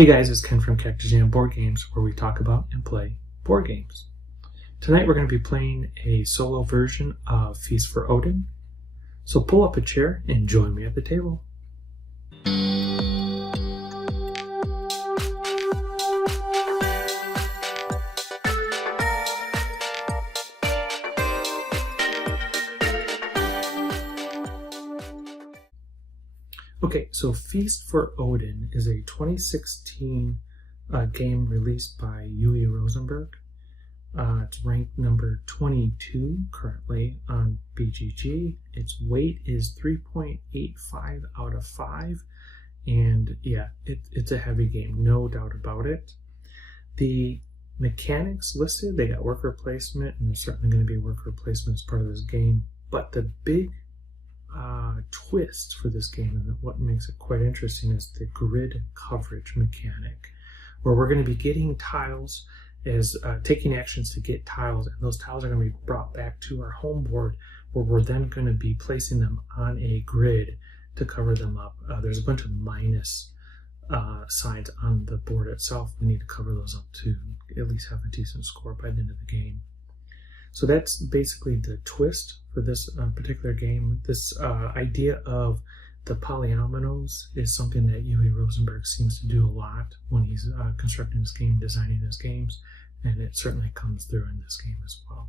Hey guys, it's Ken from Cactus Jam Board Games, where we talk about and play board games. Tonight we're going to be playing a solo version of Feast for Odin. So pull up a chair and join me at the table. Okay, so Feast for Odin is a 2016 game released by Uwe Rosenberg. It's ranked number 22 currently on BGG. Its weight is 3.85 out of 5. And yeah, it's a heavy game, no doubt about it. The mechanics listed, they got worker placement, and there's certainly going to be worker placement as part of this game. But the big twist for this game, and what makes it quite interesting, is the grid coverage mechanic, where we're going to be getting tiles as taking actions to get tiles, and those tiles are going to be brought back to our home board, where we're then going to be placing them on a grid to cover them up. There's a bunch of minus signs on the board itself. We need to cover those up to at least have a decent score by the end of the game. So that's basically the twist for this particular game. This idea of the polyominoes is something that Uwe Rosenberg seems to do a lot when he's constructing his game, designing his games, and it certainly comes through in this game as well.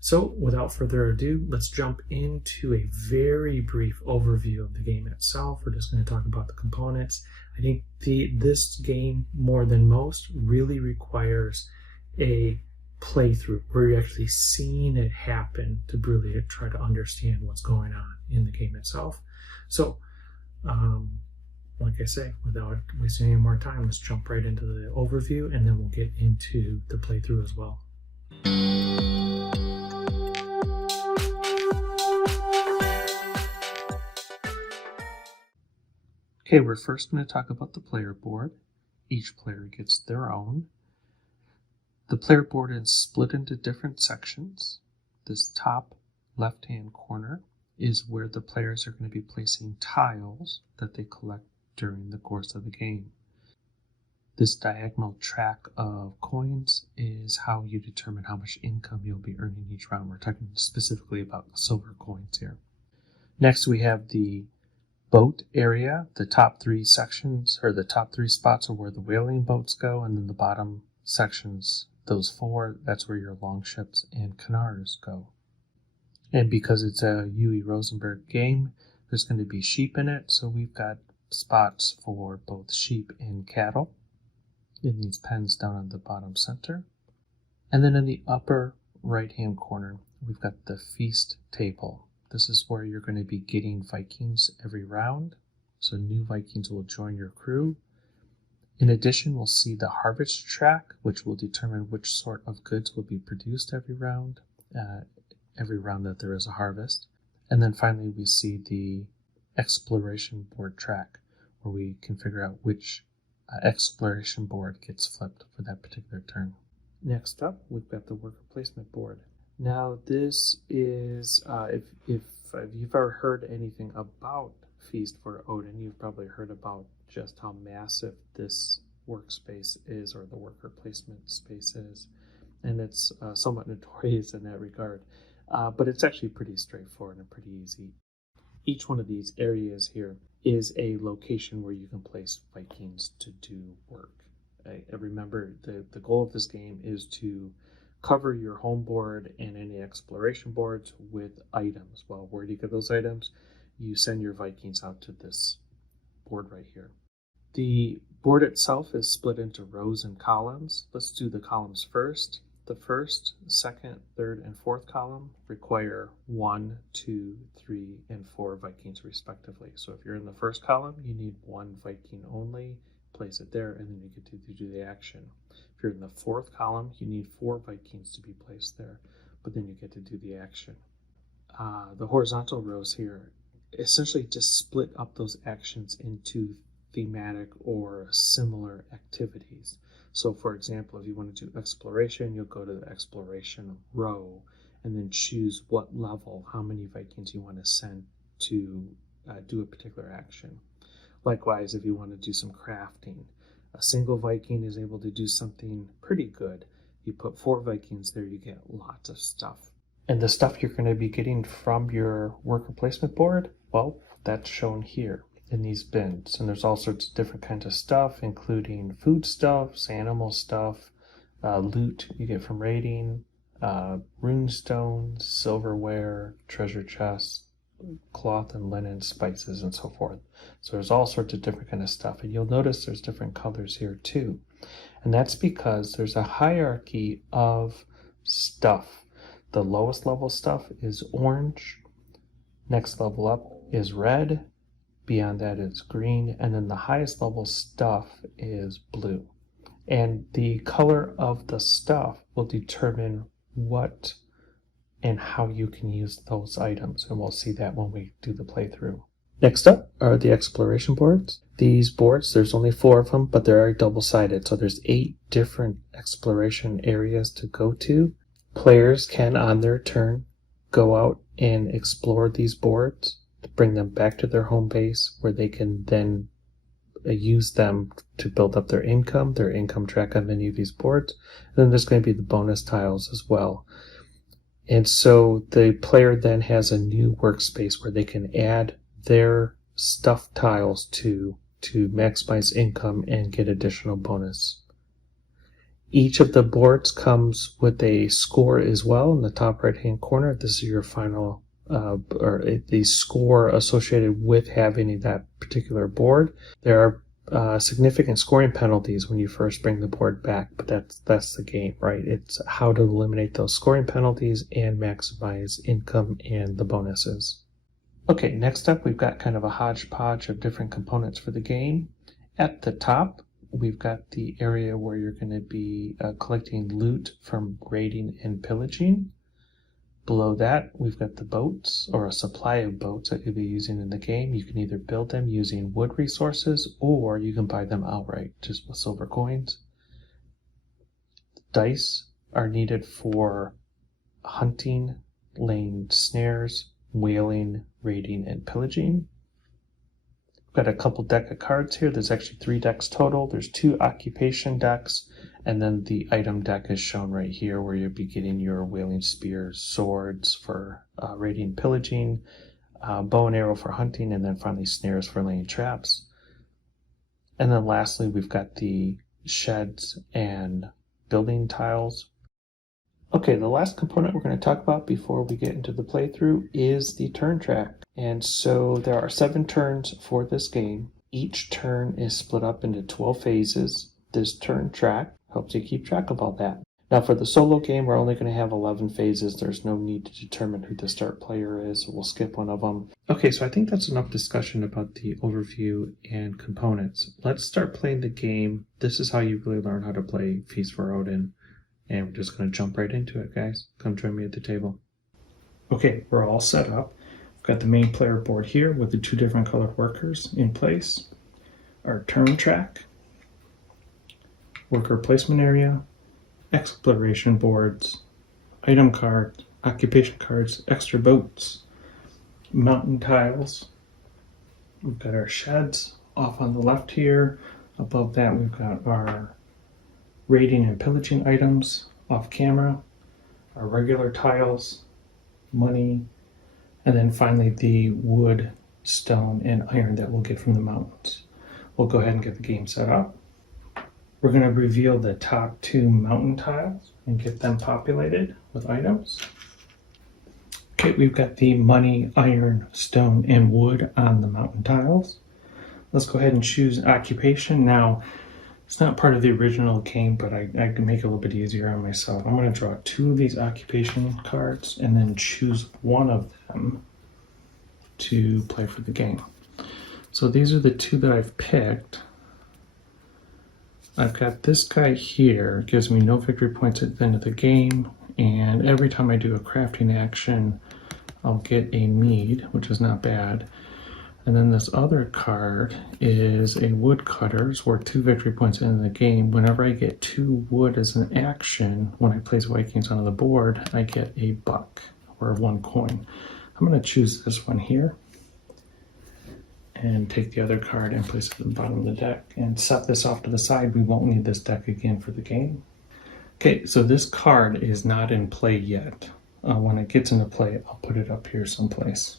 So without further ado, let's jump into a very brief overview of the game itself. We're just going to talk about the components. I think this game, more than most, really requires a playthrough where you're actually seeing it happen to really try to understand what's going on in the game itself. So, like I say, without wasting any more time, let's jump right into the overview, and then we'll get into the playthrough as well. Okay, we're first going to talk about the player board. Each player gets their own. The player board is split into different sections. This top left-hand corner is where the players are going to be placing tiles that they collect during the course of the game. This diagonal track of coins is how you determine how much income you'll be earning each round. We're talking specifically about silver coins here. Next, we have the boat area. The top three sections, or the top three spots, are where the whaling boats go, and then the bottom sections, those four, that's where your longships and canars go. And because it's a Uwe Rosenberg game, there's going to be sheep in it, so we've got spots for both sheep and cattle in these pens down on the bottom center. And then in the upper right-hand corner, we've got the feast table. This is where you're going to be getting Vikings every round, so new Vikings will join your crew. In addition, we'll see the harvest track, which will determine which sort of goods will be produced every round that there is a harvest. And then finally, we see the exploration board track, where we can figure out which exploration board gets flipped for that particular turn. Next up, we've got the worker placement board. Now, this is, if you've ever heard anything about Feast for Odin, you've probably heard about just how massive this workspace is, or the worker placement space is, and it's somewhat notorious in that regard, but it's actually pretty straightforward and pretty easy. Each one of these areas here is a location where you can place Vikings to do work. Remember, the goal of this game is to cover your home board and any exploration boards with items. Well, where do you get those items? You send your Vikings out to this board right here. The board itself is split into rows and columns. Let's do the columns first. The first, second, third, and fourth column require 1, 2, 3, and 4 Vikings respectively. So if you're in the first column, you need 1 Viking only. Place it there, and then you get to do the action. If you're in the fourth column, you need 4 Vikings to be placed there, but then you get to do the action. The horizontal rows here essentially just split up those actions into thematic or similar activities. So for example, if you want to do exploration, you'll go to the exploration row and then choose what level, how many Vikings you want to send to do a particular action. Likewise, if you want to do some crafting, A single Viking is able to do something pretty good. You put 4 Vikings there, you get lots of stuff. And the stuff you're going to be getting from your worker placement board, well, that's shown here in these bins. And there's all sorts of different kinds of stuff, including foodstuffs, animal stuff, loot you get from raiding, rune stones, silverware, treasure chests, cloth and linen, spices, and so forth. So there's all sorts of different kind of stuff. And you'll notice there's different colors here too. And that's because there's a hierarchy of stuff. The lowest level stuff is orange. Next level up is red. Beyond that is green. And then the highest level stuff is blue. And the color of the stuff will determine what and how you can use those items. And we'll see that when we do the playthrough. Next up are the exploration boards. These boards, there's only 4 of them, but they are double-sided. So there's 8 different exploration areas to go to. Players can, on their turn, go out and explore these boards, bring them back to their home base, where they can then use them to build up their income track on many of these boards. And then there's going to be the bonus tiles as well. And so the player then has a new workspace where they can add their stuff tiles to maximize income and get additional bonus. Each of the boards comes with a score as well in the top right hand corner. This is your final or the score associated with having that particular board. There are significant scoring penalties when you first bring the board back, but that's the game, right? It's how to eliminate those scoring penalties and maximize income and the bonuses. Okay, next up we've got kind of a hodgepodge of different components for the game. At the top, we've got the area where you're going to be collecting loot from raiding and pillaging. Below that, we've got the boats, or a supply of boats that you'll be using in the game. You can either build them using wood resources, or you can buy them outright, just with silver coins. Dice are needed for hunting, laying snares, whaling, raiding, and pillaging. We've got a couple deck of cards here. There's actually 3 decks total. There's 2 occupation decks, and then the item deck is shown right here, where you'll be getting your whaling spears, swords for raiding, pillaging, bow and arrow for hunting, and then finally snares for laying traps. And then lastly, we've got the sheds and building tiles. Okay, the last component we're going to talk about before we get into the playthrough is the turn track. And so there are 7 turns for this game. Each turn is split up into 12 phases. This turn track helps you keep track of all that. Now for the solo game, we're only going to have 11 phases. There's no need to determine who the start player is, so we'll skip one of them. Okay, so I think that's enough discussion about the overview and components. Let's start playing the game. This is how you really learn how to play Feast for Odin. And we're just going to jump right into it, guys. Come join me at the table. Okay, we're all set up. We've got the main player board here with the 2 different colored workers in place. Our turn track, worker placement area, exploration boards, item cards, occupation cards, extra boats, mountain tiles. We've got our sheds off on the left here. Above that, we've got our raiding and pillaging items off camera, our regular tiles, money, and then finally the wood, stone, and iron that we'll get from the mountains. We'll go ahead and get the game set up. We're going to reveal the top 2 mountain tiles and get them populated with items. Okay, we've got the money, iron, stone, and wood on the mountain tiles. Let's go ahead and choose occupation. Now, it's not part of the original game, but I can make it a little bit easier on myself. I'm going to draw 2 of these occupation cards and then choose one of them to play for the game. So these are the 2 that I've picked. I've got this guy here, gives me no victory points at the end of the game, and every time I do a crafting action, I'll get a mead, which is not bad. And then this other card is a woodcutter. It's worth 2 victory points in the game. Whenever I get 2 wood as an action, when I place Vikings onto the board, I get a buck or 1 coin. I'm going to choose this one here. and take the other card and place it at the bottom of the deck and set this off to the side. We won't need this deck again for the game. Okay, so this card is not in play yet. When it gets into play, I'll put it up here someplace.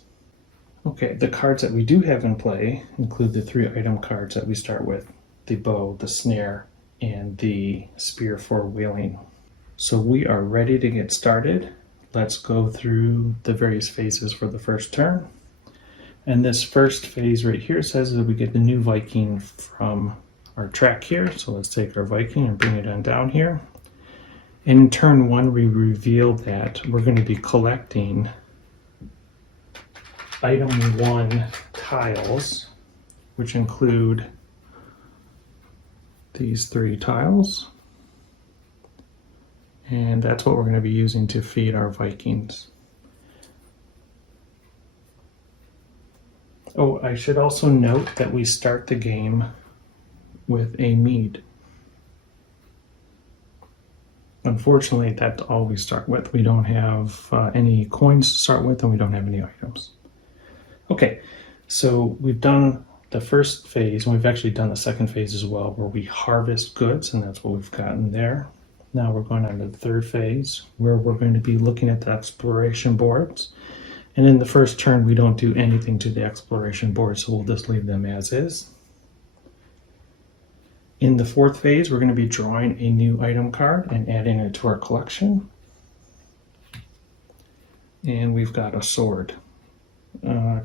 Okay, the cards that we do have in play include the 3 item cards that we start with: the bow, the snare, and the spear for wheeling. So we are ready to get started. Let's go through the various phases for the first turn. And this first phase right here says that we get the new Viking from our track here. So let's take our Viking and bring it on down here. And in turn 1, we reveal that we're going to be collecting item 1 tiles, which include these 3 tiles. And that's what we're going to be using to feed our Vikings. Oh, I should also note that we start the game with a mead. Unfortunately, that's all we start with. We don't have any coins to start with, and we don't have any items. Okay, so we've done the first phase, and we've actually done the second phase as well, where we harvest goods, and that's what we've gotten there. Now we're going on to the third phase, where we're going to be looking at the exploration boards. And in the first turn, we don't do anything to the exploration board, so we'll just leave them as is. In the fourth phase, we're going to be drawing a new item card and adding it to our collection. And we've got a sword.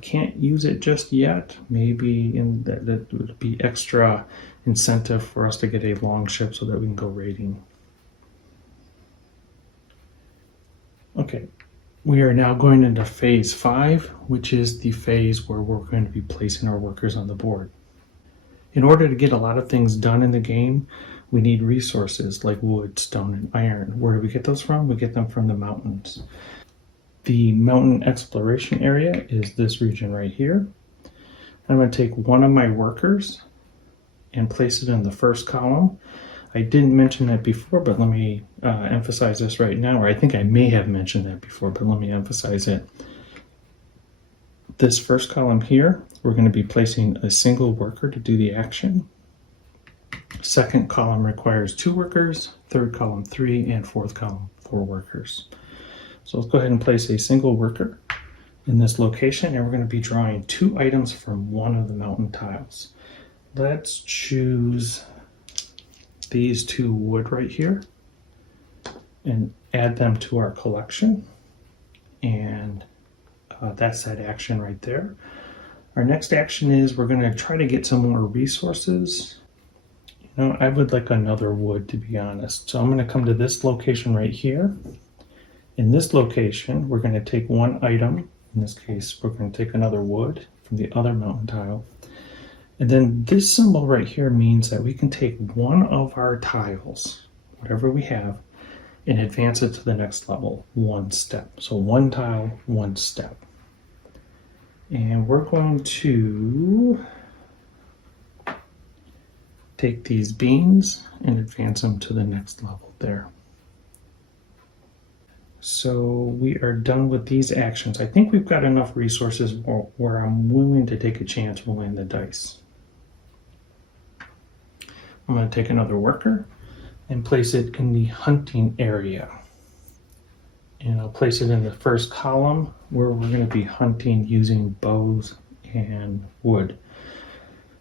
Can't use it just yet. Maybe that would be extra incentive for us to get a long ship so that we can go raiding. Okay. We are now going into phase 5, which is the phase where we're going to be placing our workers on the board. In order to get a lot of things done in the game, we need resources like wood, stone, and iron. Where do we get those from? We get them from the mountains. The mountain exploration area is this region right here. I'm going to take one of my workers and place it in the first column. I didn't mention that before, but let me emphasize this right now, or I think I may have mentioned that before, but let me emphasize it. This first column here, we're going to be placing a single worker to do the action. Second column requires 2 workers, third column 3, and fourth column 4 workers. So let's go ahead and place a single worker in this location, and we're going to be drawing 2 items from one of the mountain tiles. Let's choose these 2 wood right here and add them to our collection, and that's that action right there. Our next action is we're going to try to get some more resources. You know, I would like another wood, to be honest, so I'm going to come to this location right here. In this location, we're going to take 1 item. In this case, we're going to take another wood from the other mountain tile. And then this symbol right here means that we can take one of our tiles, whatever we have, and advance it to the next level, 1 step. So 1 tile, 1 step. And we're going to take these beans and advance them to the next level there. So we are done with these actions. I think we've got enough resources where I'm willing to take a chance rolling the dice. I'm going to take another worker and place it in the hunting area. And I'll place it in the first column where we're going to be hunting using bows and wood.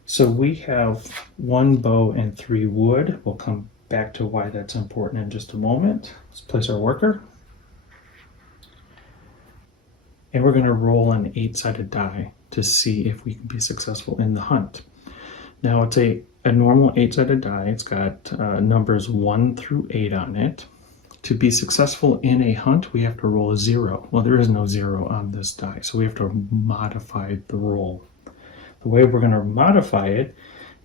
So we have 1 bow and 3 wood. We'll come back to why that's important in just a moment. Let's place our worker. And we're going to roll an 8-sided die to see if we can be successful in the hunt. Now it's a normal 8-sided die. It's got numbers 1 through 8 on it. To be successful in a hunt, we have to roll a 0. Well, there is no 0 on this die, so we have to modify the roll. The way we're going to modify it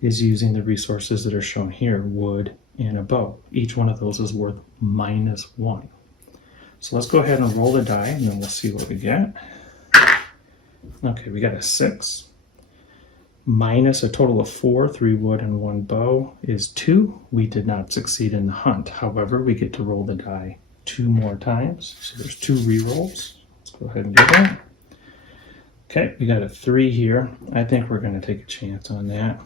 is using the resources that are shown here, wood and a bow. Each one of those is worth -1. So let's go ahead and roll the die, and then we'll see what we get. Okay, we got a 6. Minus a total of 4, 3 wood and 1 bow is 2. We did not succeed in the hunt. However, we get to roll the die 2 more times. So there's 2 rerolls. Let's go ahead and do that. Okay, we got a 3 here. I think we're going to take a chance on that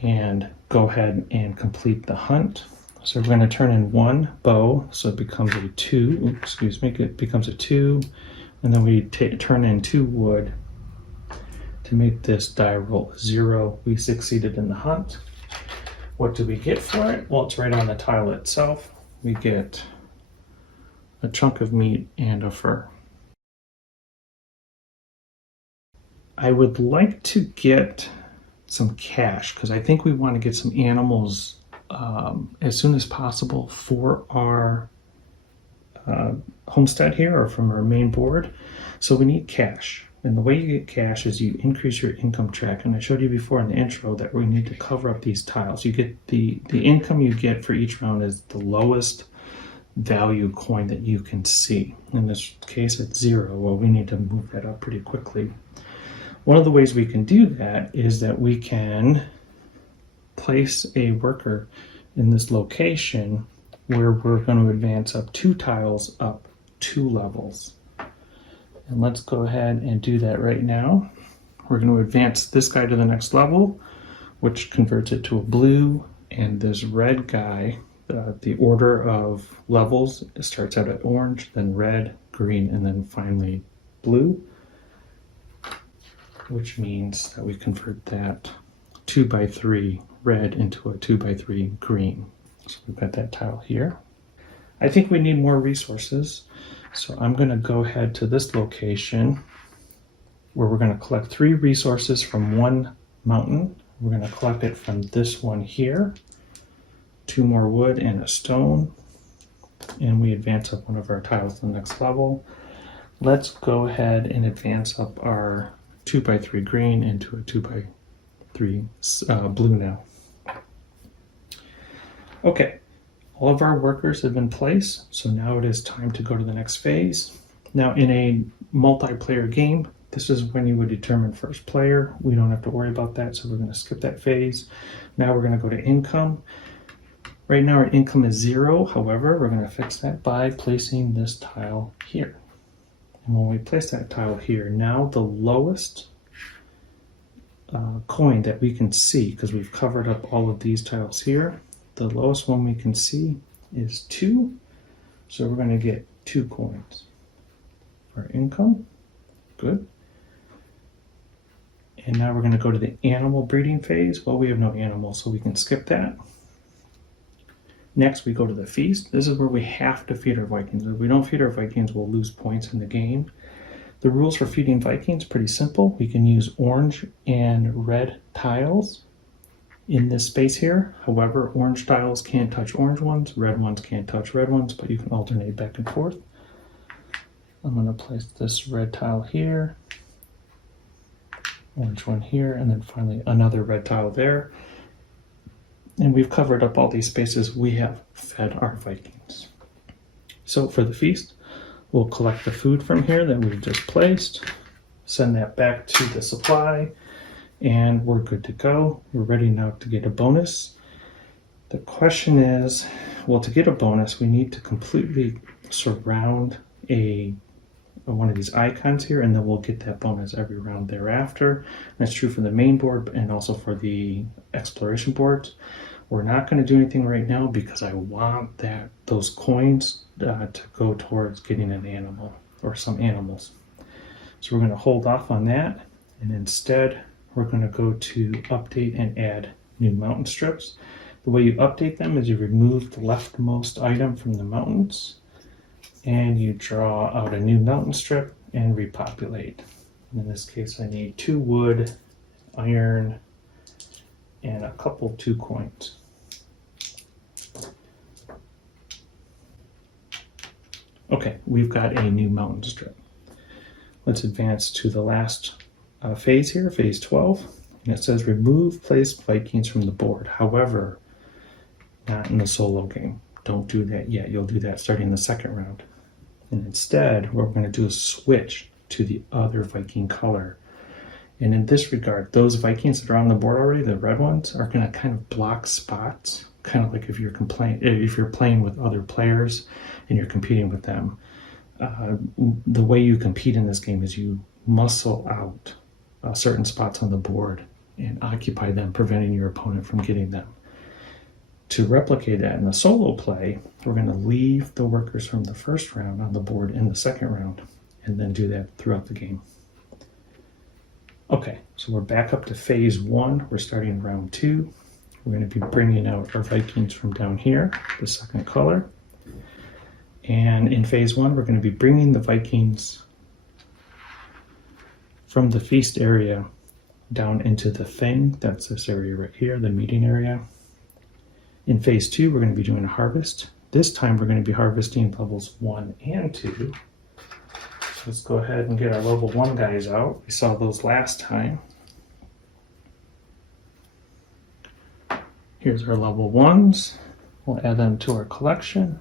and go ahead and complete the hunt. So we're going to turn in 1 bow, so it becomes a 2. Excuse me, it becomes a 2, and then we turn in 2 wood to make this die roll 0. We succeeded in the hunt. What do we get for it? Well, it's right on the tile itself. We get a chunk of meat and a fur. I would like to get some cash because I think we want to get some animals as soon as possible for our homestead here or from our main board. So we need cash. And the way you get cash is you increase your income track. And I showed you before in the intro that we need to cover up these tiles. You get the income you get for each round is the lowest value coin that you can see. In this case, it's 0. Well, we need to move that up pretty quickly. One of the ways we can do that is that we can place a worker in this location where we're going to advance up 2 tiles up 2 levels. And let's go ahead and do that right now. We're going to advance this guy to the next level, which converts it to a blue, and this red guy, the order of levels starts out at orange, then red, green, and then finally blue, which means that we convert that 2x3 red into a 2x3 green. So we've got that tile here. I think we need more resources. So I'm going to go ahead to this location where we're going to collect 3 resources from 1 mountain. We're going to collect it from this one here, 2 more wood and a stone, and we advance up one of our tiles to the next level. Let's go ahead and advance up our 2x3 green into a 2x3 blue now. Okay, all of our workers have been placed, so now it is time to go to the next phase. Now in a multiplayer game, this is when you would determine first player. We don't have to worry about that, so we're going to skip that phase. Now we're going to go to income. Right now our income is 0, however, we're going to fix that by placing this tile here. And when we place that tile here, now the lowest coin that we can see, because we've covered up all of these tiles here, the lowest one we can see is 2. So we're going to get 2 coins for income. Good. And now we're going to go to the animal breeding phase. Well, we have no animals, so we can skip that. Next, we go to the feast. This is where we have to feed our Vikings. If we don't feed our Vikings, we'll lose points in the game. The rules for feeding Vikings pretty simple. We can use orange and red tiles in this space here. However, orange tiles can't touch orange ones, red ones can't touch red ones, but you can alternate back and forth. I'm going to place this red tile here, orange one here, and then finally another red tile there. And we've covered up all these spaces. We have fed our Vikings. So for the feast, we'll collect the food from here that we've just placed, send that back to the supply, and we're good to go. We're ready now to get a bonus. The question is, well, to get a bonus, we need to completely surround one of these icons here, and then we'll get that bonus every round thereafter. And that's true for the main board and also for the exploration boards. We're not going to do anything right now because I want those coins to go towards getting an animal or some animals. So we're going to hold off on that, and instead we're going to go to update and add new mountain strips. The way you update them is you remove the leftmost item from the mountains, and you draw out a new mountain strip and repopulate. In this case, I need 2 wood, iron, and a couple 2 coins. Okay, we've got a new mountain strip. Let's advance to the last phase here, phase 12. And it says remove placed Vikings from the board. However, not in the solo game. Don't do that yet. You'll do that starting the second round. And instead, what we're going to do is switch to the other Viking color. And in this regard, those Vikings that are on the board already, the red ones, are going to kind of block spots, kind of like if you're playing with other players and you're competing with them. The way you compete in this game is you muscle out certain spots on the board and occupy them, preventing your opponent from getting them. To replicate that in a solo play, we're going to leave the workers from the first round on the board in the second round, and then do that throughout the game. Okay, so we're back up to phase 1. We're starting round 2. We're going to be bringing out our Vikings from down here, the second color. And in phase 1, we're going to be bringing the Vikings from the feast area down into the thing. That's this area right here, the meeting area. In phase 2, we're going to be doing a harvest. This time we're going to be harvesting levels 1 and 2. Let's go ahead and get our level 1 guys out. We saw those last time. Here's our level 1s. We'll add them to our collection.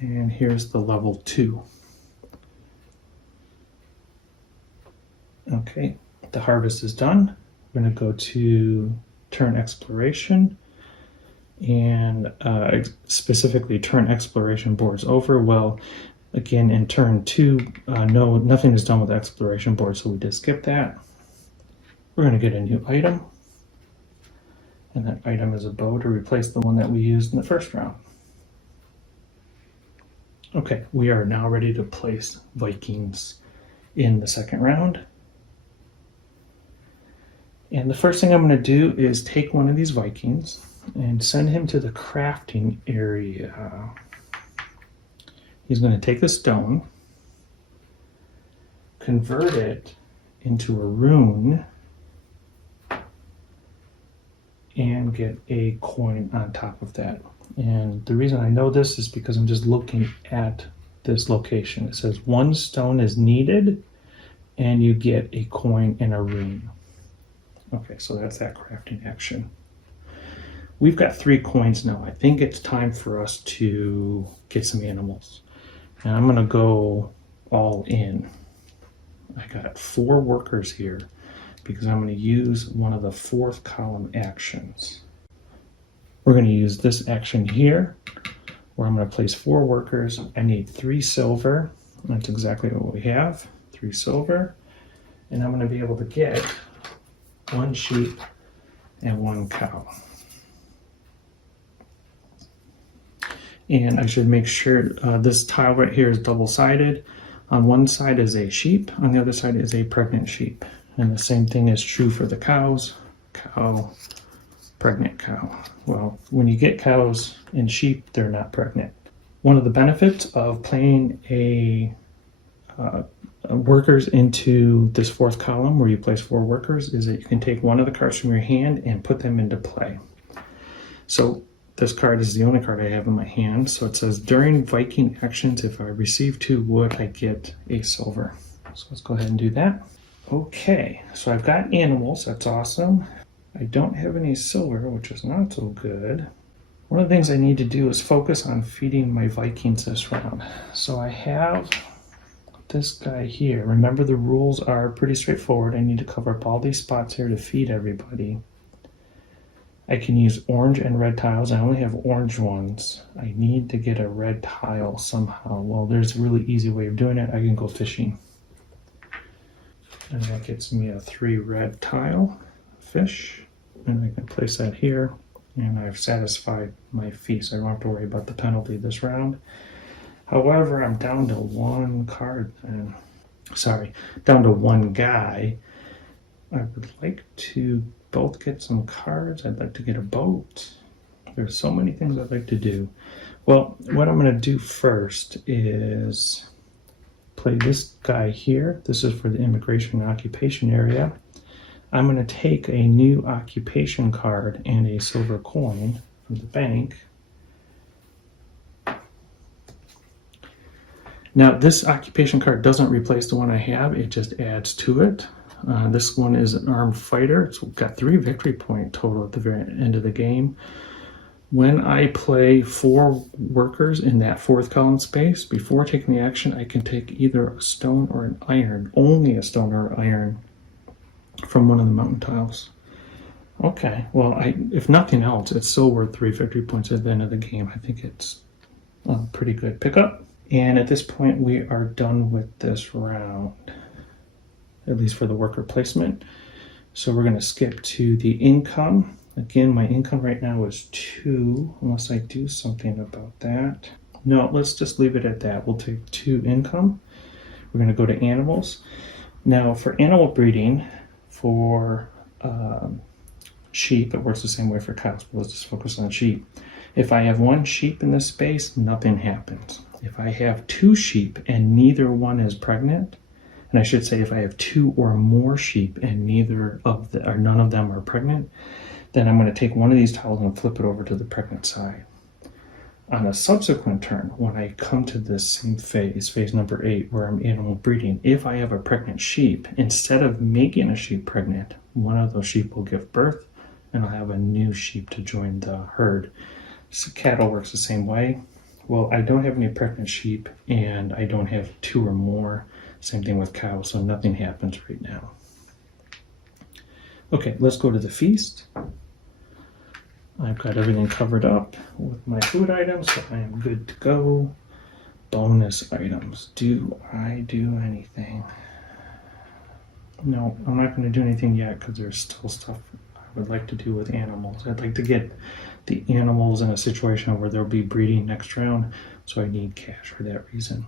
And here's the level 2. Okay, the harvest is done. We're going to go to turn exploration, and specifically turn exploration boards over. Well, again, in turn 2, no, nothing is done with the exploration board, so we just skip that. We're going to get a new item, and that item is a bow to replace the one that we used in the first round. Okay, we are now ready to place Vikings in the second round. And the first thing I'm going to do is take one of these Vikings and send him to the crafting area. He's going to take the stone, convert it into a rune, and get a coin on top of that. And the reason I know this is because I'm just looking at this location. It says 1 stone is needed, and you get a coin and a rune. Okay, so that's that crafting action. We've got 3 coins now. I think it's time for us to get some animals. And I'm gonna go all in. I got 4 workers here because I'm gonna use one of the 4th column actions. We're gonna use this action here where I'm gonna place 4 workers. I need 3 silver. That's exactly what we have, 3 silver. And I'm gonna be able to get 1 sheep and 1 cow. And I should make sure this tile right here is double-sided. On one side is a sheep, on the other side is a pregnant sheep. And the same thing is true for the cows. Cow, pregnant cow. Well, when you get cows and sheep, they're not pregnant. One of the benefits of playing workers into this 4th column where you place 4 workers is that you can take one of the cards from your hand and put them into play. So this card is the only card I have in my hand. So it says during Viking actions, if I receive 2 wood, I get a silver. So let's go ahead and do that. Okay, so I've got animals. That's awesome. I don't have any silver, which is not so good. One of the things I need to do is focus on feeding my Vikings this round. So I have this guy here. Remember, the rules are pretty straightforward. I need to cover up all these spots here to feed everybody. I can use orange and red tiles. I only have orange ones. I need to get a red tile somehow. Well, there's a really easy way of doing it. I can go fishing. And that gets me a 3 red tile fish. And I can place that here. And I've satisfied my feast. I don't have to worry about the penalty this round. However, I'm down to 1 card then. Sorry, down to 1 guy. I would like to both get some cards. I'd like to get a boat. There's so many things I'd like to do. Well, what I'm going to do first is play this guy here. This is for the immigration and occupation area. I'm going to take a new occupation card and a silver coin from the bank. Now, this occupation card doesn't replace the one I have. It just adds to it. This one is an armed fighter. It's got 3 victory point total at the very end of the game. When I play 4 workers in that 4th column space, before taking the action, I can take either a stone or an iron, only a stone or iron, from one of the mountain tiles. Okay, well, if nothing else, it's still worth 3 victory points at the end of the game. I think it's pretty good pickup. And at this point, we are done with this round, at least for the worker placement. So we're going to skip to the income. Again, my income right now is 2, unless I do something about that. No, let's just leave it at that. We'll take 2 income. We're going to go to animals. Now, for animal breeding, for sheep, it works the same way for cows, but let's just focus on sheep. If I have 1 sheep in this space, nothing happens. If I have 2 sheep and neither one is pregnant, and I should say if I have 2 or more sheep and none of them are pregnant, then I'm going to take one of these tiles and flip it over to the pregnant side. On a subsequent turn, when I come to this same phase number 8, where I'm animal breeding, if I have a pregnant sheep, instead of making a sheep pregnant, one of those sheep will give birth, and I'll have a new sheep to join the herd. So cattle works the same way. Well, I don't have any pregnant sheep, and I don't have 2 or more. Same thing with cows, so nothing happens right now. Okay, let's go to the feast. I've got everything covered up with my food items, so I am good to go. Bonus items. Do I do anything? No, I'm not going to do anything yet because there's still stuff I would like to do with animals. I'd like to get the animals in a situation where they'll be breeding next round, so I need cash for that reason.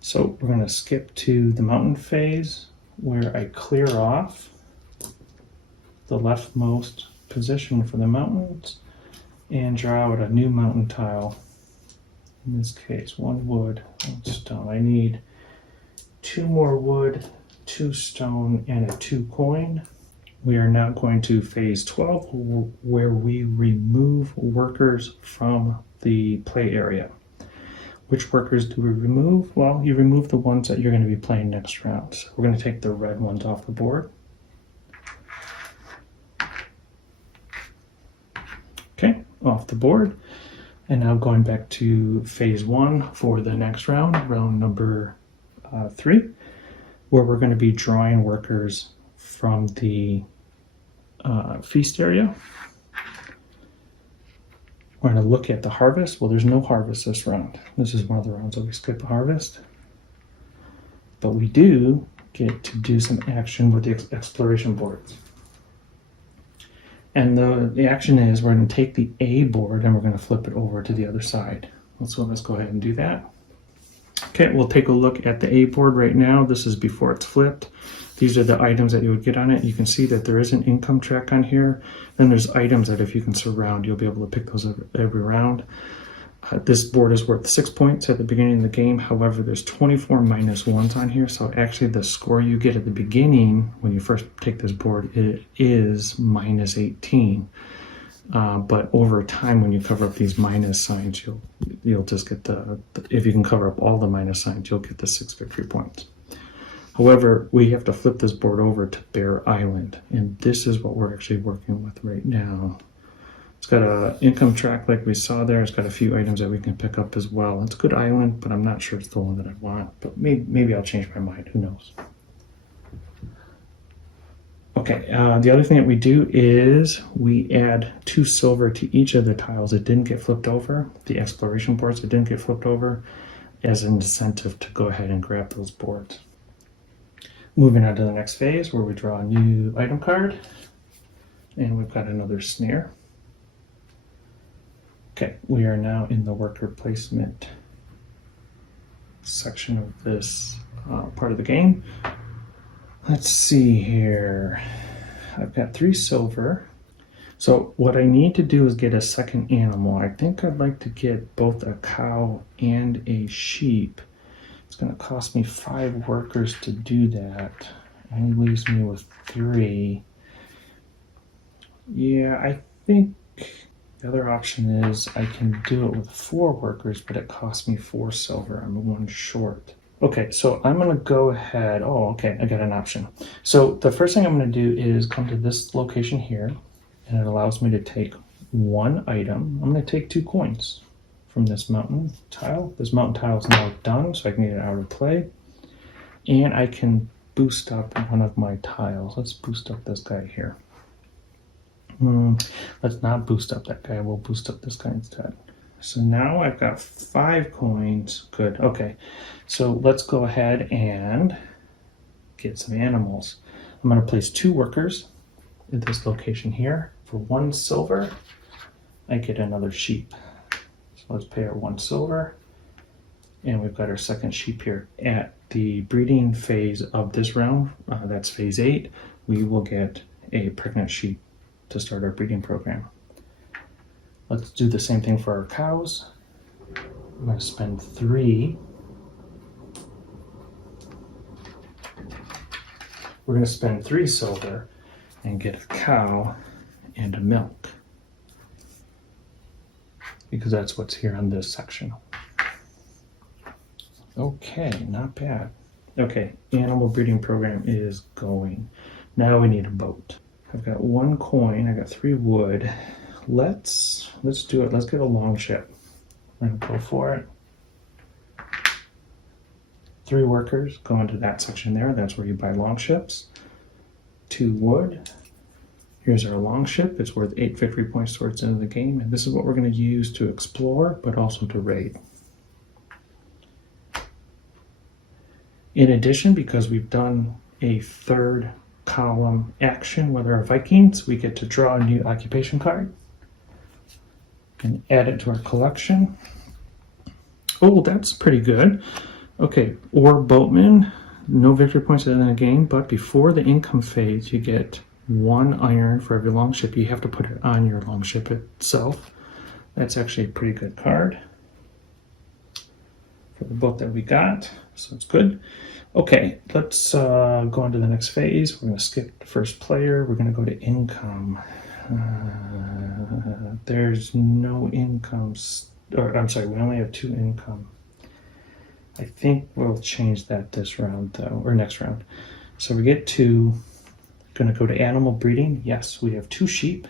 So we're going to skip to the mountain phase where I clear off the leftmost position for the mountains and draw out a new mountain tile. In this case, 1 wood, 1 stone. I need 2 more wood, 2 stone, and a 2 coin. We are now going to phase 12 where we remove workers from the play area. Which workers do we remove? Well, you remove the ones that you're going to be playing next round. So we're going to take the red ones off the board. Okay, off the board. And now going back to phase 1 for the next round, round number 3, where we're going to be drawing workers from the feast area. We're going to look at the harvest. Well, there's no harvest this round. This is one of the rounds that we skip a harvest. But we do get to do some action with the exploration boards. And the action is we're going to take the A board and we're going to flip it over to the other side. So let's go ahead and do that. Okay, we'll take a look at the A board right now. This is before it's flipped. These are the items that you would get on it. You can see that there is an income track on here. Then there's items that if you can surround, you'll be able to pick those every round. This board is worth 6 points at the beginning of the game. However, there's 24 minus ones on here. So actually the score you get at the beginning when you first take this board, it is minus 18. But over time, when you cover up these minus signs, you'll just get if you can cover up all the minus signs, you'll get the 6 victory points. However, we have to flip this board over to Bear Island, and this is what we're actually working with right now. It's got an income track like we saw there. It's got a few items that we can pick up as well. It's a good island, but I'm not sure it's the one that I want. But maybe I'll change my mind. Who knows? Okay, the other thing that we do is we add 2 silver to each of the tiles that didn't get flipped over, the exploration boards that didn't get flipped over, as an incentive to go ahead and grab those boards. Moving on to the next phase where we draw a new item card, and we've got another snare. Okay, we are now in the worker placement section of this part of the game. Let's see here. I've got 3 silver. So what I need to do is get a second animal. I think I'd like to get both a cow and a sheep. It's going to cost me 5 workers to do that. And it leaves me with 3. Yeah, I think the other option is I can do it with 4 workers, but it costs me 4 silver. I'm 1 short. Okay, so I'm going to go ahead. Oh, okay, I got an option. So the first thing I'm going to do is come to this location here, and it allows me to take 1 item. I'm going to take 2 coins from this mountain tile. This mountain tile is now done, so I can get it out of play. And I can boost up one of my tiles. Let's boost up this guy here. Let's not boost up that guy. We'll boost up this guy instead. So now I've got 5 coins. Good. Okay. So let's go ahead and get some animals. I'm going to place 2 workers at this location here. For 1 silver, I get another sheep. So let's pay our 1 silver. And we've got our second sheep here. At the breeding phase of this round, that's phase 8, we will get a pregnant sheep to start our breeding program. Let's do the same thing for our cows. I'm going to spend 3. We're going to spend 3 silver and get a cow and a milk, because that's what's here on this section. Okay, not bad. Okay, animal breeding program is going. Now we need a boat. I've got 1 coin, I got 3 wood. Let's do it. Let's get a long ship. I'm gonna go for it. 3 workers go into that section there. That's where you buy long ships. 2 wood. Here's our long ship. It's worth 8 victory points towards the end of the game. And this is what we're going to use to explore, but also to raid. In addition, because we've done a 3rd column action with our Vikings, we get to draw a new occupation card and add it to our collection. Oh, that's pretty good. Okay, or boatman, no victory points at the end of the game, but before the income phase, you get 1 iron for every long ship. You have to put it on your long ship itself. That's actually a pretty good card for the boat that we got, so it's good. Okay, let's go on to the next phase. We're going to skip the first player. We're going to go to income. There's no income, or I'm sorry, we only have 2 income. I think we'll change that this round though, or next round. So we get to, going to go to animal breeding. Yes, we have 2 sheep.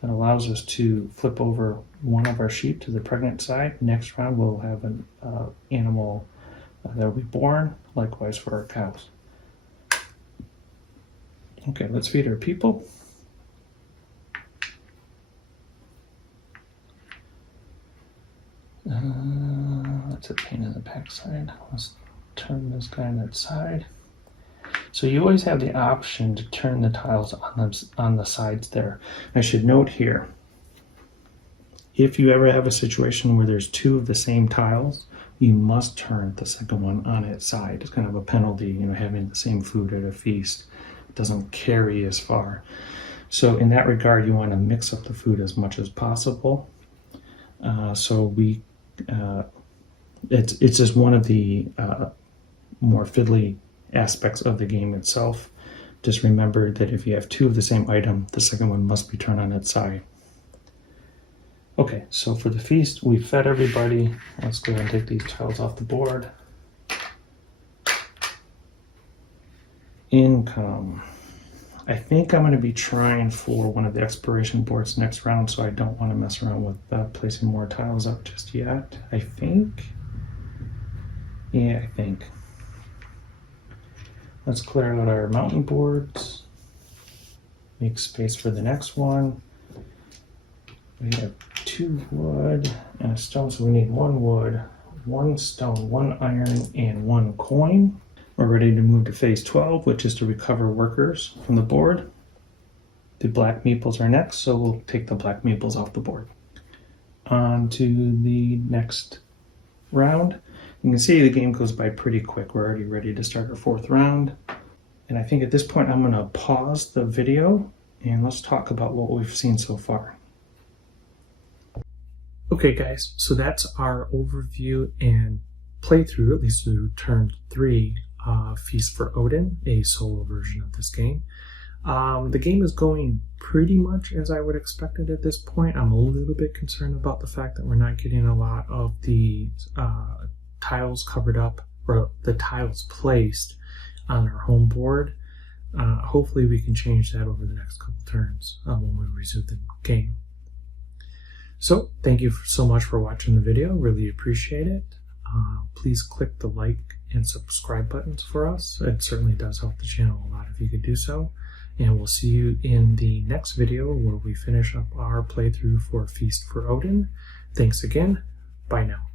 That allows us to flip over 1 of our sheep to the pregnant side. Next round we'll have an animal that will be born, likewise for our cows. Okay, let's feed our people. That's a pain in the backside. Let's turn this guy on that side. So you always have the option to turn the tiles on the sides there. I should note here, if you ever have a situation where there's 2 of the same tiles, you must turn the second one on its side. It's kind of a penalty, having the same food at a feast. It doesn't carry as far. So in that regard, you want to mix up the food as much as possible. It's just one of the more fiddly aspects of the game itself. Just remember that if you have 2 of the same item, the second one must be turned on its side. Okay, so for the feast, we fed everybody. Let's go ahead and take these tiles off the board. Income. I think I'm going to be trying for one of the exploration boards next round, so I don't want to mess around with placing more tiles up just yet. I think. Let's clear out our mountain boards. Make space for the next one. We have 2 wood and a stone, so we need 1 wood, 1 stone, 1 iron, and 1 coin. We're ready to move to phase 12, which is to recover workers from the board. The black meeples are next, so we'll take the black meeples off the board. On to the next round. You can see the game goes by pretty quick. We're already ready to start our 4th round. And I think at this point I'm going to pause the video and let's talk about what we've seen so far. Okay guys, so that's our overview and playthrough, at least through turn 3, Feast for Odin, a solo version of this game. The game is going pretty much as I would expect it at this point. I'm a little bit concerned about the fact that we're not getting a lot of the tiles covered up, or the tiles placed on our home board. Hopefully we can change that over the next couple turns when we resume the game. So thank you so much for watching the video. Really appreciate it. Please click the like and subscribe buttons for us. It certainly does help the channel a lot if you could do so. And we'll see you in the next video where we finish up our playthrough for Feast for Odin. Thanks again. Bye now.